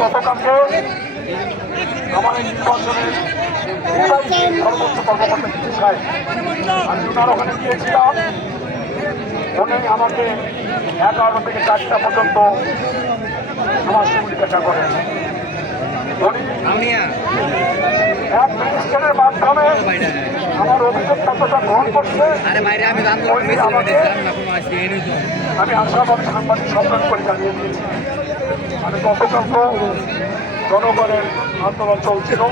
গতকালকে আমার এই নির্বাচনের সর্বোচ্চ কর্মকর্তা চিকিৎসায় আমি ওনার ওখানে গিয়েছিলাম। উনি আমাকে 11টা থেকে 4টা পর্যন্ত আমার সঙ্গে দেখা করেন। উনি এক মিনিস্টারের মাধ্যমে আমার অভিযোগপত্রটা গ্রহণ করছে। আমি আশাবাদী সাংবাদিক সম্মেলন করে জানিয়ে দিয়েছি। আমি গতকাল জনগণের আন্দোলন চলছিল,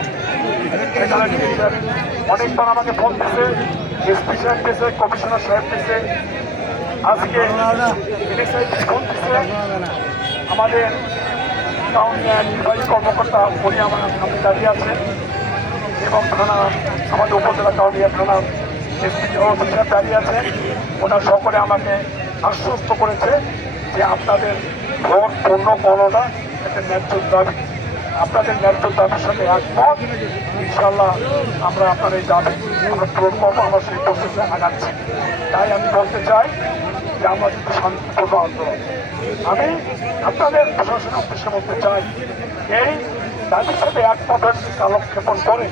সেখানে অনেকবার আমাকে ফোন দিচ্ছে, এসপি সাহেব দিয়েছে, কমিশনার সাহেব দিয়েছে, আজকে ফোন দিচ্ছে আমাদের নির্বাহী কর্মকর্তা, উনি আমার সামনে দাঁড়িয়ে আছেন এবং থানা আমাদের উপজেলা কাউনিয়া থানার এসপি সাহেব দাঁড়িয়ে আছেন। ওনার সকলে আমাকে আশ্বস্ত করেছে যে আপনাদের ভোট পূর্ণ করাটা একটা ন্যায্য দাবি, আপনাদের ন্যায্য দাবির সঙ্গে একমত। ইনশাল্লাহ আমরা আপনার এই দাবি আমরা পূরণ করবো, আমরা সেই প্রসেসে আগাচ্ছি। তাই আমি বলতে চাই যে আমরা কিন্তু শান্তিপূর্ণ আন্দোলন। আমি আপনাদের প্রশাসনের উদ্দেশ্যে বলতে চাই, এই দাবির সাথে একমতের কালক্ষেপণ করে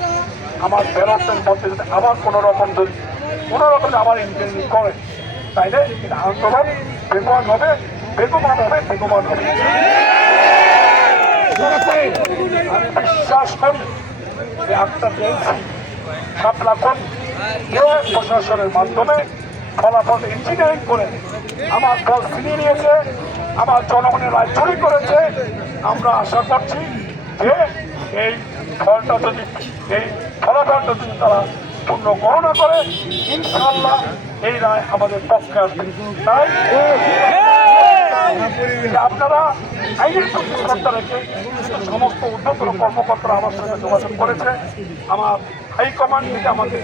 আমার বেরোতের মধ্যে যদি আবার কোনো রকম আবার ইন্টারভিউ করে, তাইলে এটা আন্দোলন বেগবান হবে, বেগবান হবে, বেগবান হবে। আমি বিশ্বাস করি যে একটা পেয়েছি সাপলাখন প্রশাসনের মাধ্যমে ফলাফল ইঞ্জিনিয়ারিং করে আমার ফল ছিনিয়ে নিয়েছে, আমার জনগণের রায় চুরি করেছে। আমরা আশা করছি যে এই ফলটা যদি এই ফলাফলটা যদি তারা পূর্ণ গণনা করে, ইনশাল্লাহ এই রায় আমাদের পক্ষে আসবে। তাই আপনারা আইনের প্রতি শ্রদ্ধা রেখে সমস্ত ঊর্ধ্বতন কর্মকর্তারা আমার সঙ্গে যোগাযোগ করেছে। আমার হাইকমান্ড থেকে আমাকে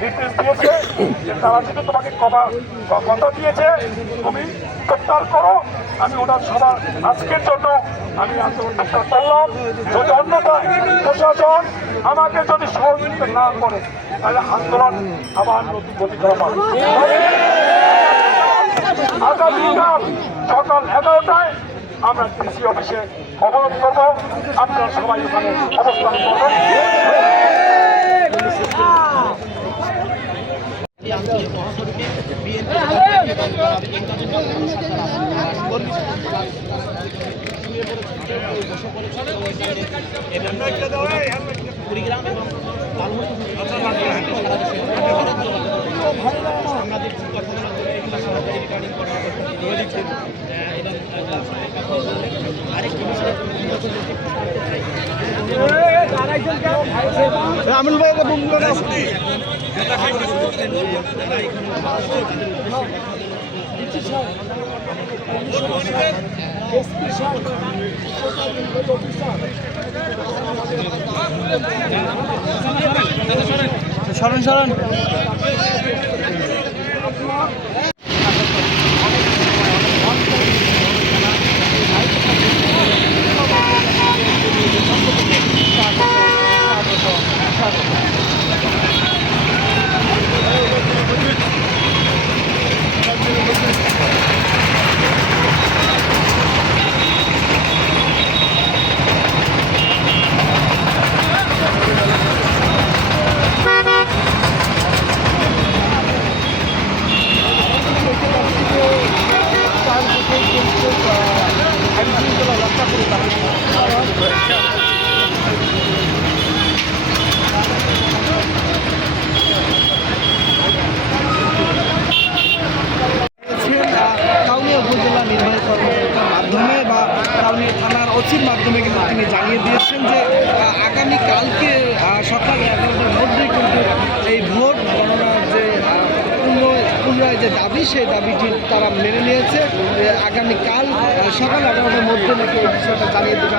নির্দেশ দিয়েছে যে তারা যদি তোমাকে কথা দিয়েছে তুমি প্রত্যাহার করো। আমি ওনার সবার আজকের জন্য আমি আন্দোলন প্রত্যাহার করলাম। যদি অন্যথায় প্রশাসন আমাকে যদি সহযোগিতা না করে, তাহলে আন্দোলন আবার নতুন গতি করা পাবে। আগামীকাল সকাল 11টায় আমরা কৃষি অফিসে অবরোধ করবো। আপনারা সবাই ওখানে অবস্থান করবেন। কুড়িগ্রাম এবং আমরা দেখছি কথা সহকারী রিটার্নিং কর্মকর্তা আরেকটি বিষয় রামুল ভাই সরণ সরণ ওসির মাধ্যমে কিন্তু তিনি জানিয়ে দিয়েছেন যে আগামীকালকে সকাল 11টার মধ্যে কিন্তু এই ভোট গণনার যে পুনরায় যে দাবি, সেই দাবিটি তারা মেনে নিয়েছে। আগামীকাল সকাল 11টার মধ্যে নাকি এই বিষয়টা জানিয়ে দেবে।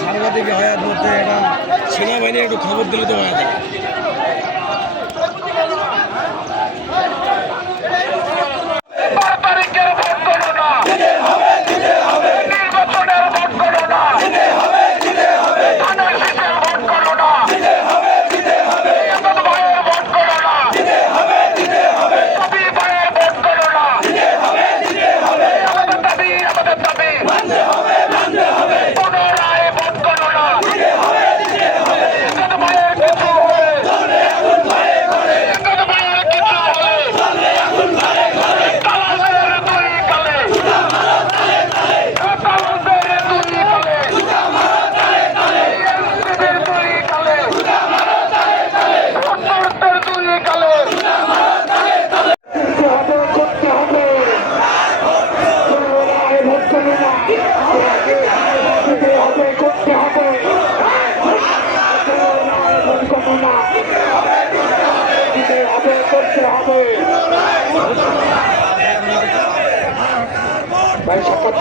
সাংবাদিক হওয়ার মধ্যে এটা সেনাবাহিনী একটু খবর দিলে তো হয়ে যায়। ভাই সাক্ষাৎ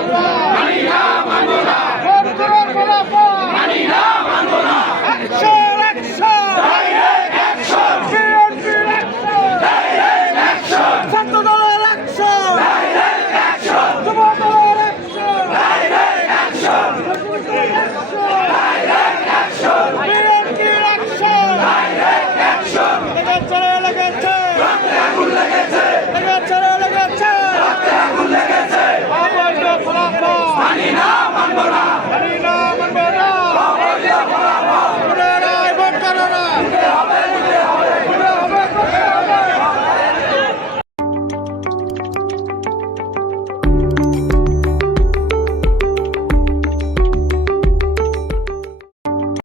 Vamos!